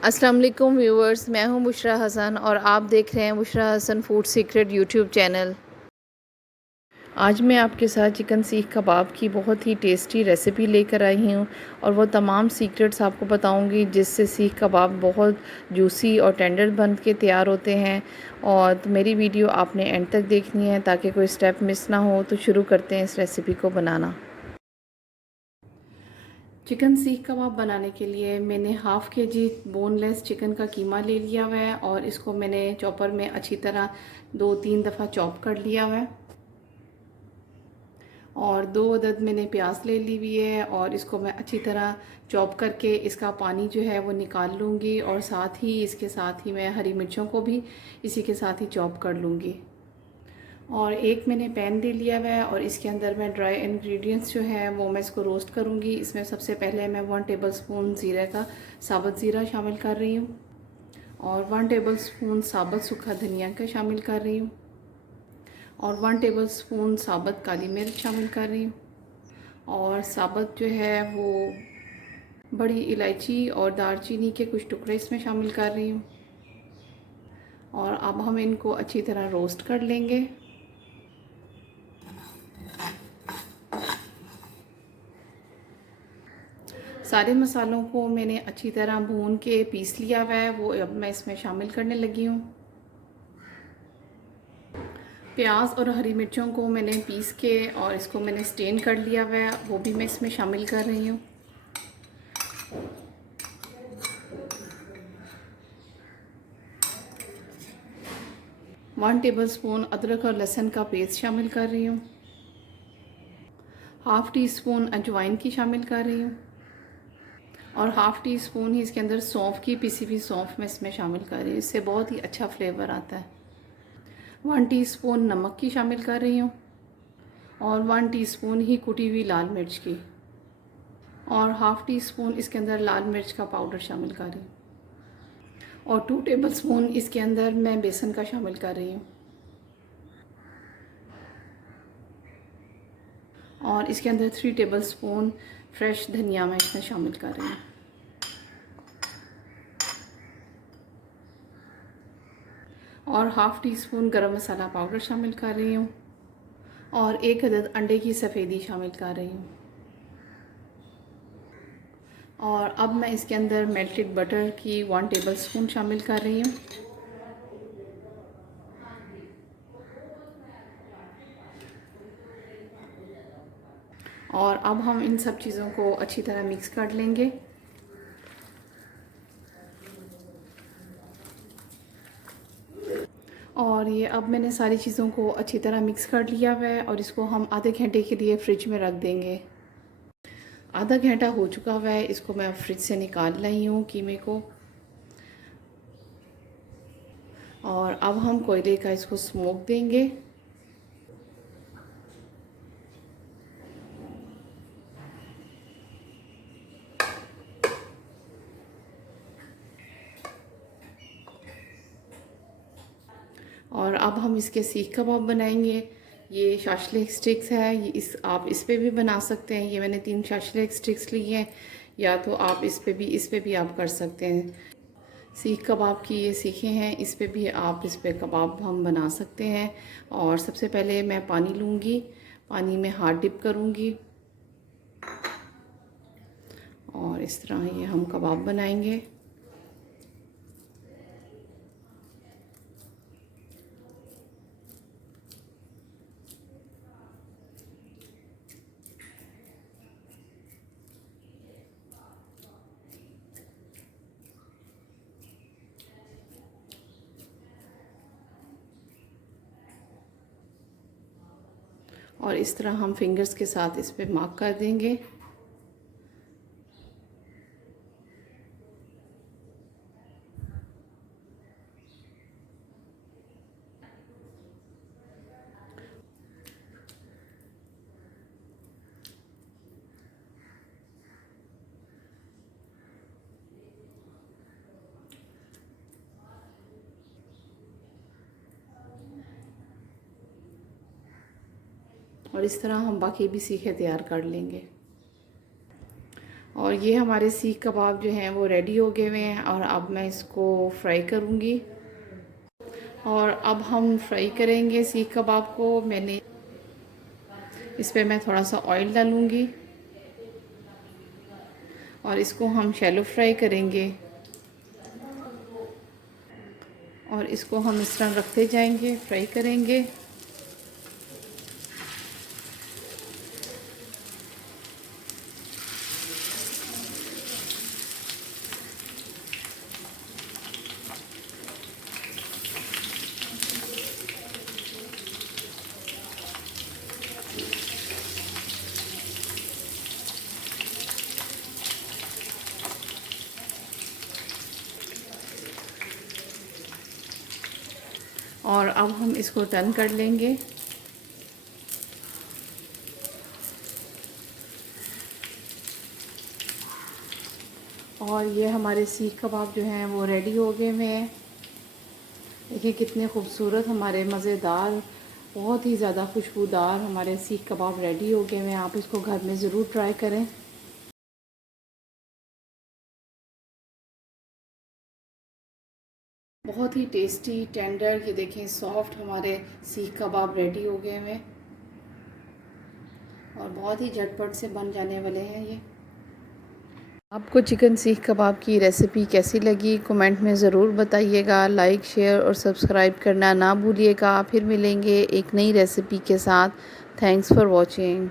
अस्सलाम वालेकुम व्यूवर्स, मैं हूं बुशरा हसन और आप देख रहे हैं Bushra Hasan food secret YouTube channel. आज मैं आपके साथ चिकन सीख कबाब की बहुत ही टेस्टी रेसिपी लेकर आई हूं और वो तमाम सीक्रेट्स आपको बताऊंगी जिससे सीख कबाब बहुत जूसी और टेंडर बन के तैयार होते हैं। और तो मेरी वीडियो आपने एंड तक देखनी है ताकि कोई स्टेप मिस ना हो। तो शुरू करते हैं इस रेसिपी को बनाना। चिकन सीख कबाब बनाने के लिए मैंने हाफ़ के जी बोनलेस चिकन का कीमा ले लिया हुआ है और इसको मैंने चॉपर में अच्छी तरह 2-3 दफ़ा चॉप कर लिया हुआ है। और 2 अदद मैंने प्याज ले ली हुई है और इसको मैं अच्छी तरह चॉप करके इसका पानी जो है वो निकाल लूँगी और साथ ही इसके साथ ही मैं हरी मिर्चों को भी इसी के साथ ही चॉप कर लूँगी। और एक मैंने पैन ले लिया हुआ है और इसके अंदर मैं ड्राई इंग्रेडिएंट्स जो है वो मैं इसको रोस्ट करूँगी। इसमें सबसे पहले मैं 1 टेबलस्पून ज़ीरे का साबुत ज़ीरा शामिल कर रही हूँ और 1 टेबलस्पून साबुत सूखा धनिया का शामिल कर रही हूँ और 1 टेबलस्पून साबुत काली मिर्च शामिल कर रही हूँ और साबुत जो है वो बड़ी इलायची और दालचीनी के कुछ टुकड़े इसमें शामिल कर रही हूँ। और अब हम इनको अच्छी तरह रोस्ट कर लेंगे। सारे मसालों को मैंने अच्छी तरह भून के पीस लिया हुआ है, वो अब मैं इसमें शामिल करने लगी हूँ। प्याज और हरी मिर्चों को मैंने पीस के और इसको मैंने स्टेन कर लिया हुआ है, वो भी मैं इसमें शामिल कर रही हूँ। वन टेबलस्पून अदरक और लहसुन का पेस्ट शामिल कर रही हूँ। हाफ़ टी स्पून अजवाइन की शामिल कर रही हूँ और हाफ़ टी स्पून ही इसके अंदर सौंफ की पिसी हुई सौंफ मैं इसमें शामिल कर रही हूँ। इससे बहुत ही अच्छा फ्लेवर आता है। 1 टीस्पून नमक की शामिल कर रही हूँ और 1 टीस्पून ही कुटी हुई लाल मिर्च की और हाफ़ टी स्पून इसके अंदर लाल मिर्च का पाउडर शामिल कर रही हूँ और 2 टेबलस्पून इसके अंदर मैं बेसन का शामिल कर रही हूँ और इसके अंदर 3 टेबलस्पून फ्रेश धनिया मैं इसमें शामिल कर रही हूँ और हाफ़ टी स्पून गरम मसाला पाउडर शामिल कर रही हूँ और 1 अदद अंडे की सफ़ेदी शामिल कर रही हूँ। और अब मैं इसके अंदर मेल्टेड बटर की 1 टेबलस्पून शामिल कर रही हूँ और अब हम इन सब चीज़ों को अच्छी तरह मिक्स कर लेंगे। और ये अब मैंने सारी चीज़ों को अच्छी तरह मिक्स कर लिया हुआ है और इसको हम आधे घंटे के लिए फ्रिज में रख देंगे। आधा घंटा हो चुका हुआ है, इसको मैं फ्रिज से निकाल लाई हूँ कीमे को। और अब हम कोयले का इसको स्मोक देंगे। और अब हम इसके सीख कबाब बनाएंगे। ये शाशलिक स्टिक्स है, ये आप इस पे भी बना सकते हैं। ये मैंने 3 शाशलिक स्टिक्स ली हैं, या तो आप इस पे भी आप कर सकते हैं। सीख कबाब की ये सीखें हैं, इस पे भी आप इस पे कबाब हम बना सकते हैं। और सबसे पहले मैं पानी लूँगी, पानी में हाथ डिप करूँगी और इस तरह ये हम कबाब बनाएंगे। और इस तरह हम फिंगर्स के साथ इस पे मार्क कर देंगे। और इस तरह हम बाकी भी सीखे तैयार कर लेंगे। और ये हमारे सीख कबाब जो हैं वो रेडी हो गए हुए हैं और अब मैं इसको फ्राई करूँगी। और अब हम फ्राई करेंगे सीख कबाब को। मैंने इस पर मैं थोड़ा सा ऑयल डालूँगी और इसको हम शैलो फ्राई करेंगे और इसको हम इस तरह रखते जाएंगे, फ्राई करेंगे। और अब हम इसको टर्न कर लेंगे। और ये हमारे सीख कबाब जो हैं वो रेडी हो गए हुए हैं। देखिए कितने खूबसूरत, हमारे मज़ेदार, बहुत ही ज़्यादा खुशबूदार हमारे सीख कबाब रेडी हो गए हैं। आप इसको घर में ज़रूर ट्राई करें। बहुत ही टेस्टी, टेंडर, ये देखें सॉफ्ट हमारे सीख कबाब रेडी हो गए हैं और बहुत ही झटपट से बन जाने वाले हैं ये। आपको चिकन सीख कबाब की रेसिपी कैसी लगी कमेंट में ज़रूर बताइएगा। लाइक, शेयर और सब्सक्राइब करना ना भूलिएगा। फिर मिलेंगे एक नई रेसिपी के साथ। Thanks for watching.